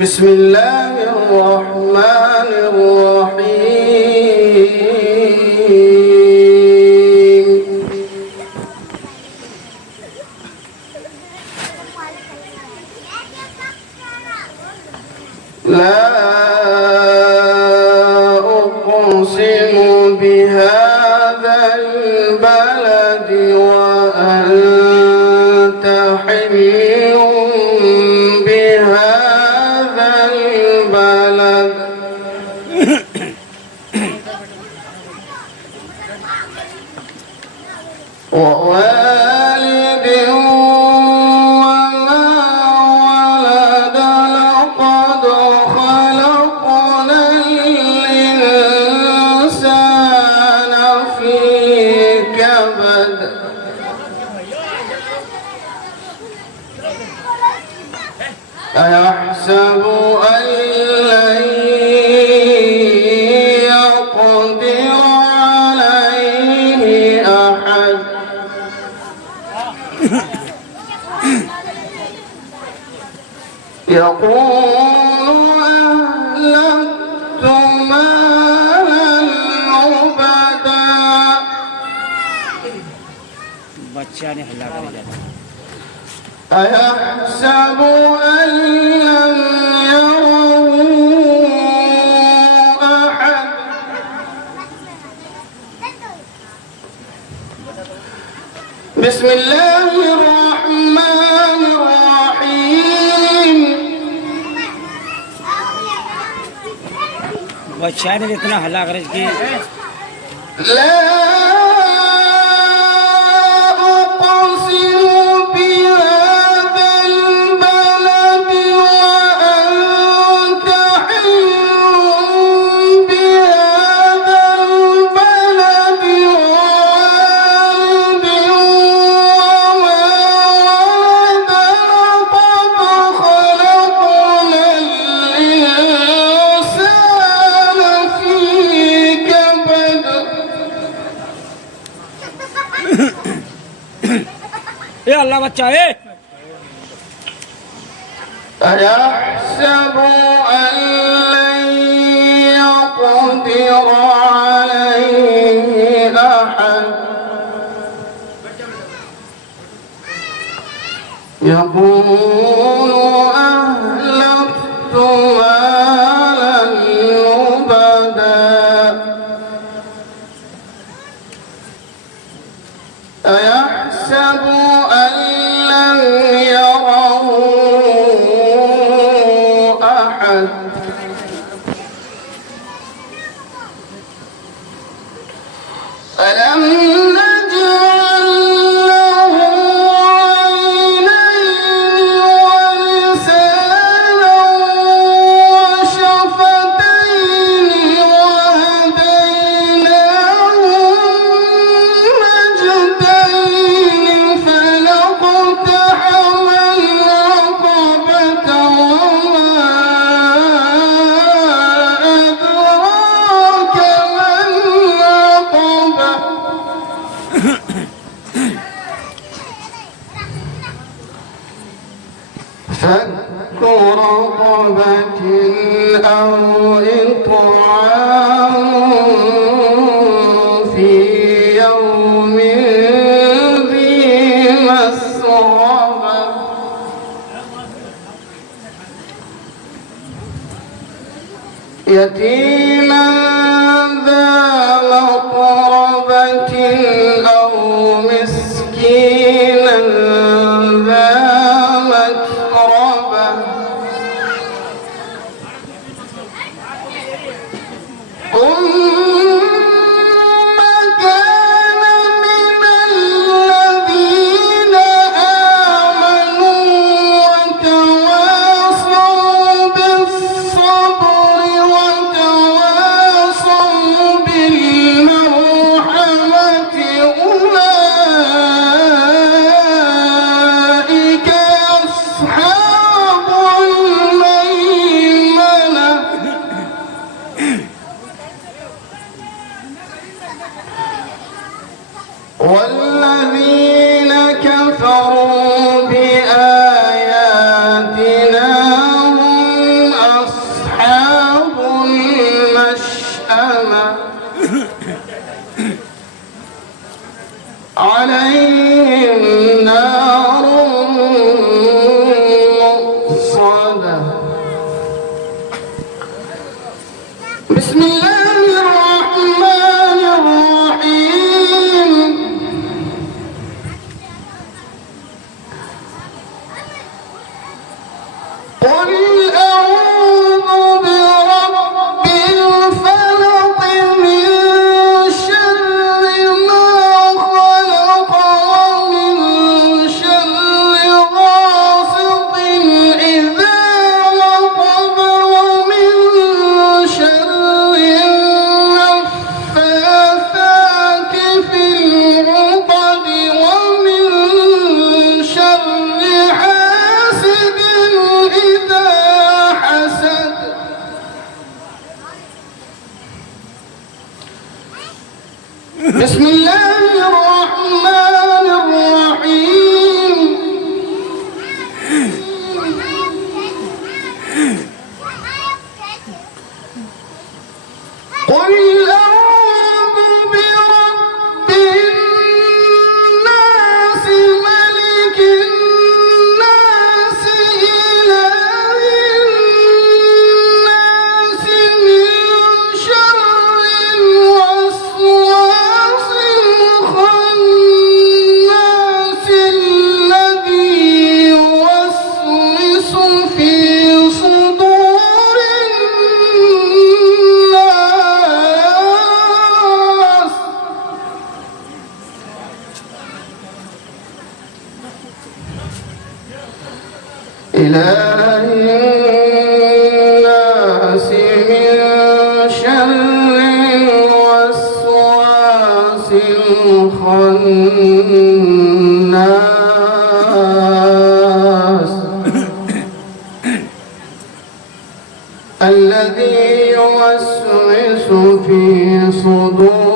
بسم الله الرحمن الرحيم. لا أقسم بهذا البلد وأنت حل بهذا البلد ووالد وما ولد لقد خلقنا الإنسان في كبد أيحسب أن لن يقدر عليه أحد يقول أهلكت مالا لبدا बच्चा ने हल्ला कर दिया أيحسب أن لم يره أحد بسم الله الرحمن الرحيم. बच्चा ने इतना हल्ला कर कि لا أقسم بهذا البلد وأنت حل بهذا البلد ووالد وما ولد لقد خلقنا الإنسان في كبد ये अल्लाह बच्चा है أيحسب أن لن يقدر عليه أحد يقول أهلكت مالا لبدا أيحسب أن لم يره أحد ألم نجعل له عينين ولسانا وشفتين وهديناه النجدين فلاقتحم العقبة وما أدراك ما العقبة فك رقبة أو إطعام في يوم ذي مسغبة يتيما ذا مقربة أو مسكينا ذا متربة ثم كان من الذين آمنوا وتواصوا بالصبر وتواصوا قل أعوذ برب الفلق من شر ما خلق ومن شر غاسق إذا وقب ومن شر النفاثات في العقد ومن شر حاسد إذا حسد. بسم الله الرحمن الرحيم. قل أعوذ برب الناس ملك الناس إله الناس من شر الوسواس الخناس الذي يوسوس في صدور الناس. إله الناس من شر الوسواس الخناس الذي يوسوس في صدور